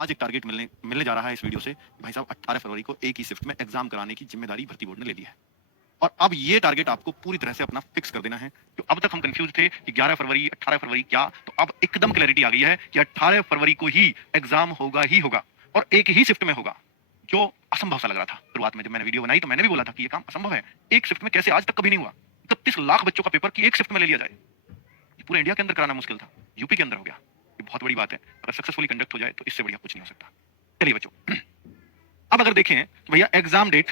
आज एक टारगेट मिलने मिलने जा रहा है इस वीडियो से कि भाई साहब 18 फरवरी को एक ही शिफ्ट में एग्जाम कराने की जिम्मेदारी भर्ती बोर्ड ने ले ली है। और अब ये टारगेट आपको पूरी तरह से अपना फिक्स कर देना है। तो अब तक हम कंफ्यूज थे कि 11 फरवरी 18 फरवरी क्या, तो अब एकदम क्लैरिटी आ गई है कि 18 फरवरी को ही एग्जाम होगा ही होगा और एक ही शिफ्ट में होगा। जो असंभव सा लग रहा था शुरुआत में, जब मैंने वीडियो बनाई तो मैंने भी बोला था कि ये काम असंभव है। एक शिफ्ट में कैसे, आज तक कभी नहीं हुआ। 31 लाख बच्चों का पेपर की एक शिफ्ट में ले लिया जाए, ये पूरे इंडिया के अंदर कराना मुश्किल था, यूपी के अंदर हो गया। ये बहुत बड़ी बात है। अगर सक्सेसफुली कंडक्ट हो जाए तो इससे बढ़िया कुछ नहीं हो सकता। चलिए बच्चों, अब अगर देखें तो भैया एग्जाम डेट,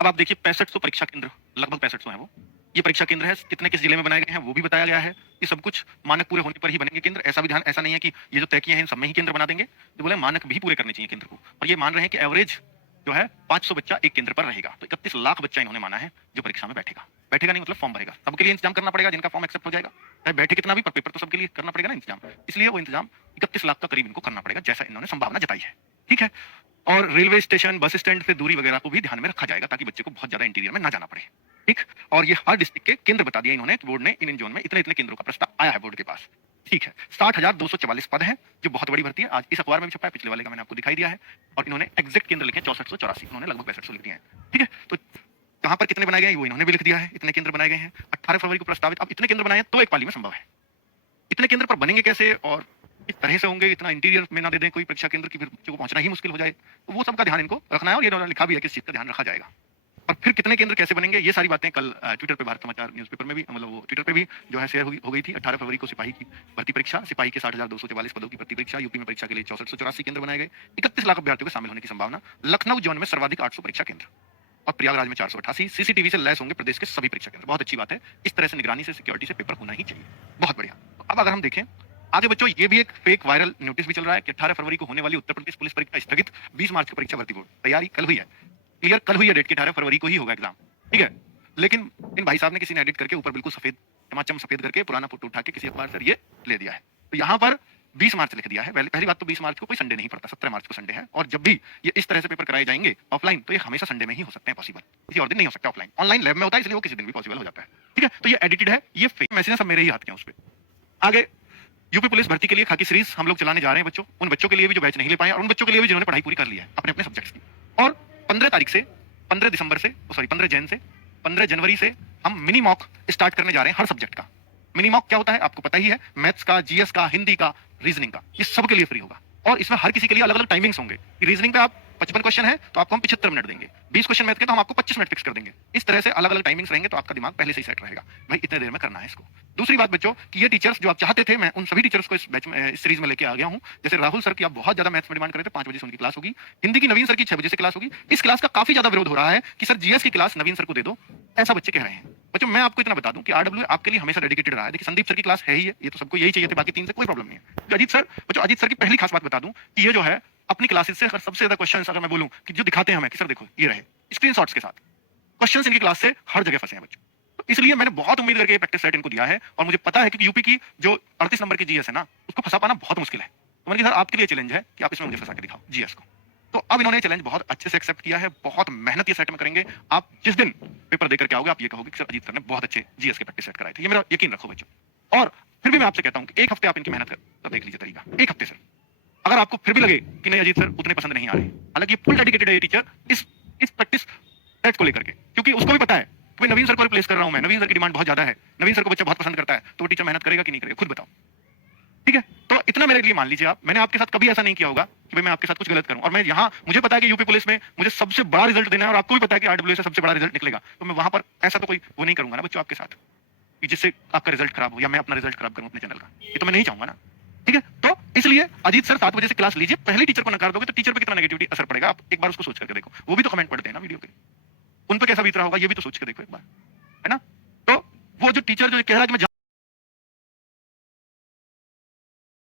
अब आप देखिए 6500 परीक्षा केंद्र, लगभग 6500 है वो। ये परीक्षा केंद्र है, कितने किस जिले में बनाए गए हैं वो भी बताया गया है। ये सब कुछ मानक पूरे होने पर ही बनेंगे केंद्र। ऐसा भी ध्यान, ऐसा नहीं है कि ये जो तय किए हैं इन सब में ही केंद्र बना देंगे। जो बोले मानक भी पूरे करने चाहिए केंद्र को। और ये मान रहे हैं कि एवरेज जो है 500 बच्चा एक केंद्र पर रहेगा। तो 31 लाख बच्चा इन्होंने माना है जो परीक्षा में बैठेगा। बैठेगा नहीं मतलब फॉर्म भरेगा, सबके लिए इंतजाम करना पड़ेगा। जिनका फॉर्म एक्सेप्ट हो जाएगा, चाहे बैठे कितना भी, पर पेपर तो सबके लिए करना पड़ेगा ना इंतजाम। इसलिए वो इंतजाम 31 लाख का करीब इनको करना पड़ेगा, जैसा इन्होंने संभावना जताई है। ठीक है। और रेलवे स्टेशन, बस स्टैंड से दूरी वगैरह को भी ध्यान में रखा जाएगा ताकि बच्चे को बहुत ज्यादा इंटीरियर में ना जाना पड़े। ठीक। और ये हर डिस्ट्रिक्ट के केंद्र बता दिया इन्होंने, बोर्ड ने इन जोन में इतने इतने केंद्रों का प्रस्ताव आया है बोर्ड के पास। ठीक है। 60,244 पद हैं, जो बहुत बड़ी भर्ती है। आज इस अखबार में भी छपा है, पिछले वाले का मैंने आपको दिखाई दिया है। और इन्होंने एग्जैक्ट केंद्र लिखे 6484, इन्होंने लगभग 6500 लिख दिए हैं। ठीक है। तो कहां पर कितने बनाए गए हैं वो इन्होंने भी लिख दिया है। इतने केंद्र बनाए गए हैं 18 फरवरी को प्रस्तावित। अब इतने केंद्र बनाए तो एक पाली में संभव है। इतने केंद्र पर बनेंगे कैसे और किस तरह से होंगे, इतना इंटीरियर में ना दे दें कोई परीक्षा केंद्र की, फिर बच्चों को पहुंचना ही मुश्किल हो जाए। तो वो सबका ध्यान इनको रखना है और ये लिखा भी है कि इस चीज का ध्यान रखा जाएगा। और फिर कितने केंद्र कैसे बनेंगे, ये सारी बातें कल ट्विटर पे, भारत समाचार न्यूज़पेपर में भी, मतलब वो ट्विटर पे भी जो है शेयर हो गई थी। 18 फरवरी को सिपाही की भर्ती परीक्षा, सिपाही के 60,244 पदों की भर्ती परीक्षा। यूपी में परीक्षा के लिए 6484 केंद्र बनाए गए। 31 लाख अभ्यर्थियों के शामिल होने की संभावना। लखनऊ जोन में सर्वाधिक 800 परीक्षा केंद्र और प्रयागराज में 488। सीसीटीवी से लैस होंगे प्रदेश के सभी परीक्षा केंद्र। बहुत अच्छी बात है। इस तरह से निगरानी से, सिक्योरिटी से पेपर होना ही चाहिए। बहुत बढ़िया। तो अब अगर हम देखें आगे बच्चों, ये भी एक फेक वायरल नोटिस भी चल रहा है कि 18 फरवरी को होने वाली उत्तर प्रदेश पुलिस परीक्षा स्थगित, 20 मार्च की परीक्षा भर्ती बोर्ड। तैयारी कल हुई है, क्लियर कल हुई है डेट की 18 फरवरी को ही होगा एग्जाम। ठीक है। लेकिन इन भाई साहब ने किसी ने एडिट करके ऊपर बिल्कुल सफेद, चमाचम सफेद करके पुराना फोटो उठा के किसी अखबार से ये ले दिया है। तो यहाँ पर 20 मार्च लिख दिया है। पहली बात तो 20 मार्च को कोई संडे नहीं पड़ता, 17 मार्च को संडे है। और जब भी ये इस तरह से पेपर कराए जाएंगे ऑफलाइन, तो ये हमेशा संडे में ही हो सकते हैं पॉसिबल, किसी और दिन नहीं हो सकता। ऑफलाइन, ऑनलाइन लैब में होता है, इसलिए वो किसी दिन भी पॉसिबल हो जाता है। ठीक है। तो ये एडिटेड है, ये फेक मैसेज सब मेरे ही हाथ के हैं उस पर। आगे यूपी पुलिस भर्ती के लिए खाकी सीरीज हम लोग चलाने जा रहे हैं बच्चों। उन बच्चों के लिए भी जो बैच नहीं ले पाए और उन बच्चों के लिए भी जिन्होंने पढ़ाई पूरी कर ली है अपने अपने सब्जेक्ट्स की। और 15 तारीख से, 15 दिसंबर से, सॉरी 15 जनवरी से हम मिनी मॉक स्टार्ट करने जा रहे हैं हर सब्जेक्ट का। मिनी मॉक क्या होता है आपको पता ही है, मैथ्स का, जीएस का, हिंदी का, रीजनिंग का, ये सबके लिए फ्री होगा। और इसमें हर किसी के लिए अलग अलग टाइमिंग्स होंगे। रीजनिंग पे आप 55 क्वेश्चन है तो आपको हम 75 मिनट देंगे, 20 क्वेश्चन मैथ के तो हम आपको 25 मिनट फिक्स कर देंगे। इस तरह से अलग अलग टाइमिंग्स रहेंगे, तो आपका दिमाग पहले से ही सेट रहेगा, भाई इतने देर में करना है इसको। दूसरी बात बच्चों कि ये टीचर्स जो आप चाहते थे, मैं उन सभी टीचर्स को इस बैच में, इस सीरीज में लेके आ गया हूं। जैसे राहुल सर की आप बहुत ज्यादा मैथ्स में डिमांड कर रहे थे, 5 बजे से उनकी क्लास होगी। हिंदी की नवीन सर की 6 बजे से क्लास होगी। इस क्लास का काफी ज्यादा विरोध हो रहा है कि सर जीएस की क्लास नवीन सर को दे दो, ऐसा बच्चे कह रहे हैं। बच्चों मैं आपको इतना बता दूं कि आरडब्ल्यू आपके लिए हमेशा डेडिकेटेड रहा है। देखिए संदीप सर की क्लास है ही है, ये तो सबको यही चाहिए थे, बाकी 3 से कोई प्रॉब्लम नहीं है। तो अजीत सर, बच्चों अजीत सर की पहली खास बात बता दूं कि ये जो है अपनी क्लासेस से सबसे ज्यादा क्वेश्चंस अगर मैं बोलूं कि जो दिखाते हैं हमें कि सर देखो ये रहे स्क्रीनशॉट्स के साथ क्वेश्चंस इनकी क्लास से हर जगह फंसे हैं बच्चों। तो इसलिए मैंने बहुत उम्मीद करके प्रैक्टिस सेट इनको दिया है। और मुझे पता है कि यूपी की जो 38 नंबर की जीएस है ना, उसको फंसा पाना बहुत मुश्किल है। तो मैंने कहा सर आपके लिए चैलेंज है कि आप इसमें मुझे फंसा के दिखाओ जीएस को। तो अब इन्होंने चैलेंज बहुत अच्छे से एक्सेप्ट किया है, बहुत मेहनत ये सेट में करेंगे। आप जिस दिन पेपर देकर के आओगे आप ये कहोगे कि सर अजीत सर ने बहुत अच्छे जीएस के प्रैक्टिस सेट कराए थे। ये मेरा यकीन रखो बच्चों। और फिर भी मैं आपसे कहता हूं कि एक हफ्ते आप इनकी मेहनत कर देख लीजिए तरीका, एक हफ्ते सर। अगर आपको फिर भी लगे कि नहीं अजीत सर उतने पसंद नहीं आ रहे, हालांकि फुल डेडिकेटेड है ये टीचर इस प्रैक्टिस सेट को लेकर के, क्योंकि उसको भी पता है कि नवीन सर को रिप्लेस कर रहा हूं मैं, नवीन सर की डिमांड बहुत ज्यादा है, नवीन सर को बच्चा बहुत पसंद करता है, तो वो टीचर मेहनत करेगा कि नहीं करेगा खुद बताओ। ठीक है। तो इतना मेरे लिए मान लीजिए आप, मैंने आपके साथ कभी ऐसा नहीं किया होगा कि भाई मैं आपके साथ कुछ गलत करूं। और मैं यहाँ, मुझे पता है कि यूपी पुलिस में मुझे सबसे बड़ा रिजल्ट देना है और आपको भी पता है कि आरडब्ल्यू से सबसे बड़ा रिजल्ट निकलेगा। तो मैं वहां पर ऐसा तो कोई वो नहीं करूंगा ना बच्चों आपके साथ कि जिससे आपका रिजल्ट खराब हो या मैं अपना रिजल्ट खराब करूं अपने चैनल का, ये तो मैं नहीं चाहूंगा ना। ठीक है। तो इसलिए अजीत सर 7 बजे से क्लास लीजिए। पहले टीचर को नकार दोगे तो टीचर पे कितना नेगेटिविटी असर पड़ेगा, आप एक बार उसको सोच करके देखो। वो भी तो कमेंट पढ़ते हैं ना वीडियो के, उन पे कैसा बीत रहा होगा ये भी तो सोच के देखो एक बार, है ना। तो वो जो टीचर जो कह रहा है कि मैं